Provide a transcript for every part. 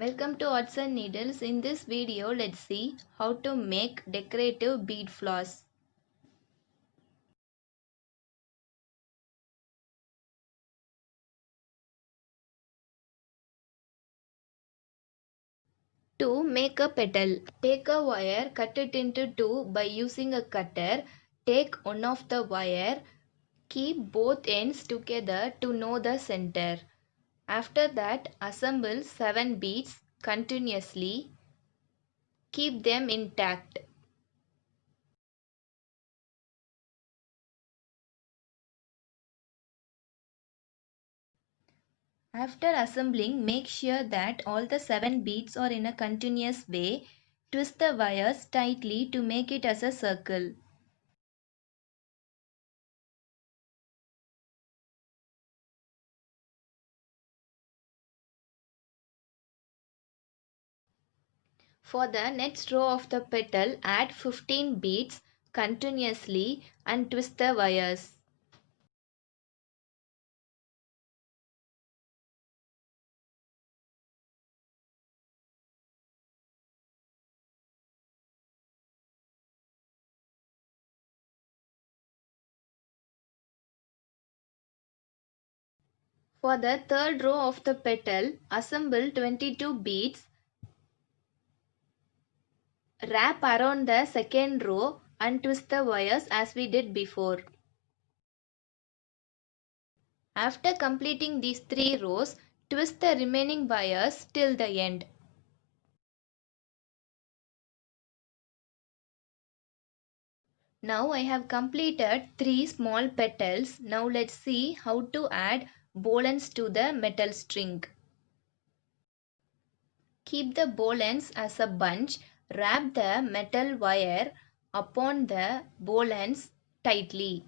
Welcome to Odds and Needles. In this video, let's see how to make decorative bead floss. To make a petal, take a wire, cut it into two by using a cutter. Take one of the wire, keep both ends together to know the center. After that, assemble 7 beads continuously. Keep them intact. After assembling, make sure that all the 7 beads are in a continuous way. Twist the wires tightly to make it as a circle. For the next row of the petal, add 15 beads continuously and twist the wires. For the third row of the petal, assemble 22 beads. Wrap around the second row and twist the wires as we did before. After completing these 3 rows, twist the remaining wires till the end. Now I have completed 3 small petals. Now let's see how to add bowl ends to the metal string. Keep the bowl ends as a bunch. Wrap the metal wire upon the bowl ends tightly.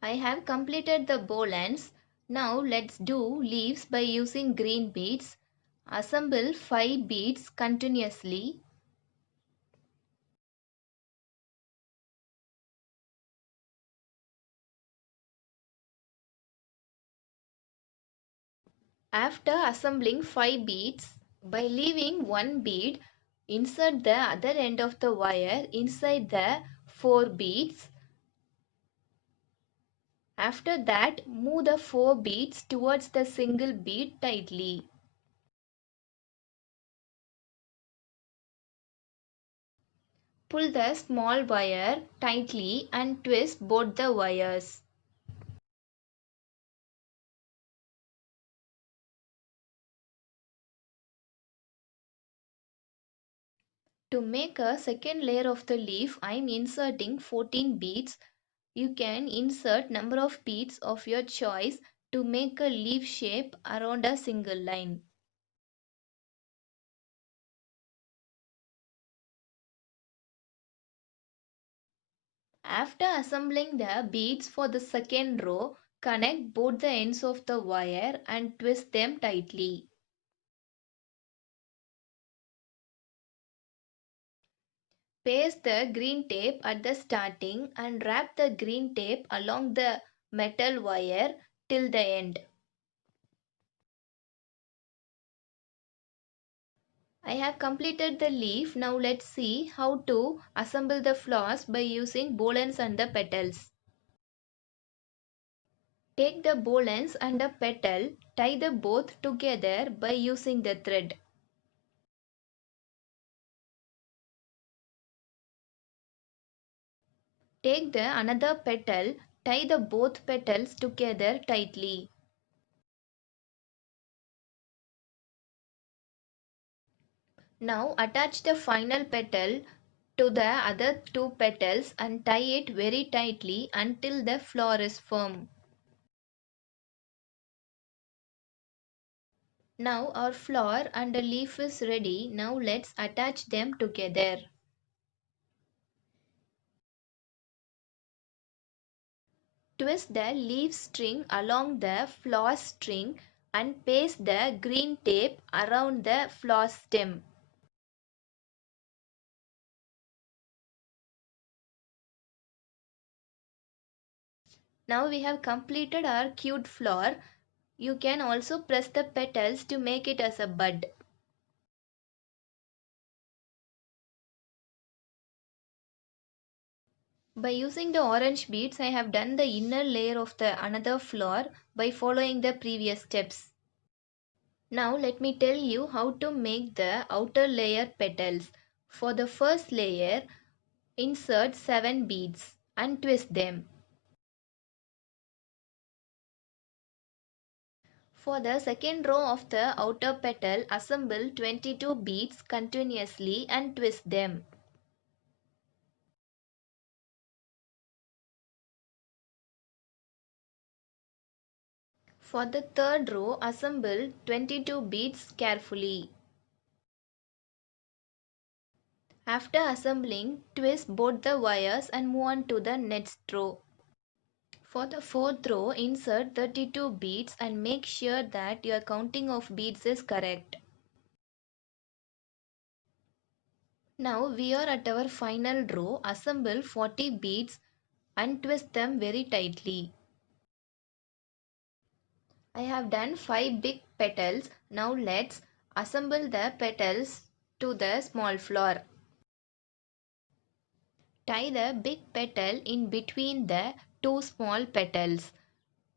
I have completed the bowl ends. Now let's do leaves by using green beads. Assemble 5 beads continuously. After assembling 5 beads, by leaving one bead, insert the other end of the wire inside the 4 beads. After that, move the 4 beads towards the single bead tightly. Pull the small wire tightly and twist both the wires. To make a second layer of the leaf, I am inserting 14 beads. You can insert number of beads of your choice to make a leaf shape around a single line. After assembling the beads for the second row, connect both the ends of the wire and twist them tightly. Paste the green tape at the starting and wrap the green tape along the metal wire till the end. I have completed the leaf. Now let's see how to assemble the floss by using bowl ends and the petals. Take the bowl ends and the petal, tie the both together by using the thread. Take the another petal, tie the both petals together tightly. Now attach the final petal to the other 2 petals and tie it very tightly until the flower is firm. Now our flower and the leaf is ready. Now let's attach them together. Twist the leaf string along the floss string and paste the green tape around the floss stem. Now we have completed our cute flower. You can also press the petals to make it as a bud. By using the orange beads, I have done the inner layer of the another flower by following the previous steps. Now let me tell you how to make the outer layer petals. For the first layer, insert 7 beads and twist them. For the second row of the outer petal, assemble 22 beads continuously and twist them. For the third row, assemble 22 beads carefully. After assembling, twist both the wires and move on to the next row. For the fourth row, insert 32 beads and make sure that your counting of beads is correct. Now we are at our final row. Assemble 40 beads and twist them very tightly. I have done 5 big petals. Now let's assemble the petals to the small flower. Tie the big petal in between the two small petals.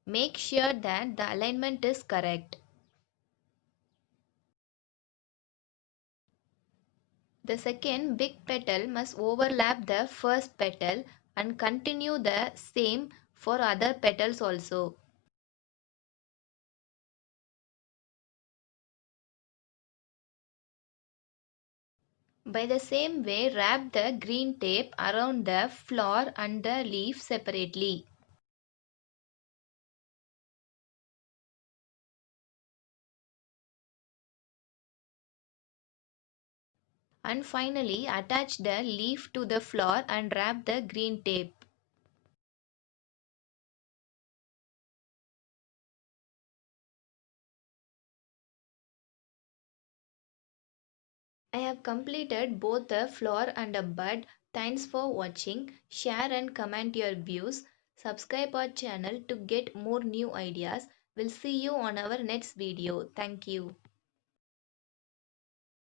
Make sure that the alignment is correct. The second big petal must overlap the first petal and continue the same for other petals also. By the same way, wrap the green tape around the flower and the leaf separately. And finally, attach the leaf to the flower and wrap the green tape. I have completed both a flower and a bud. Thanks for watching. Share and comment your views. Subscribe our channel to get more new ideas. We'll see you on our next video. Thank you.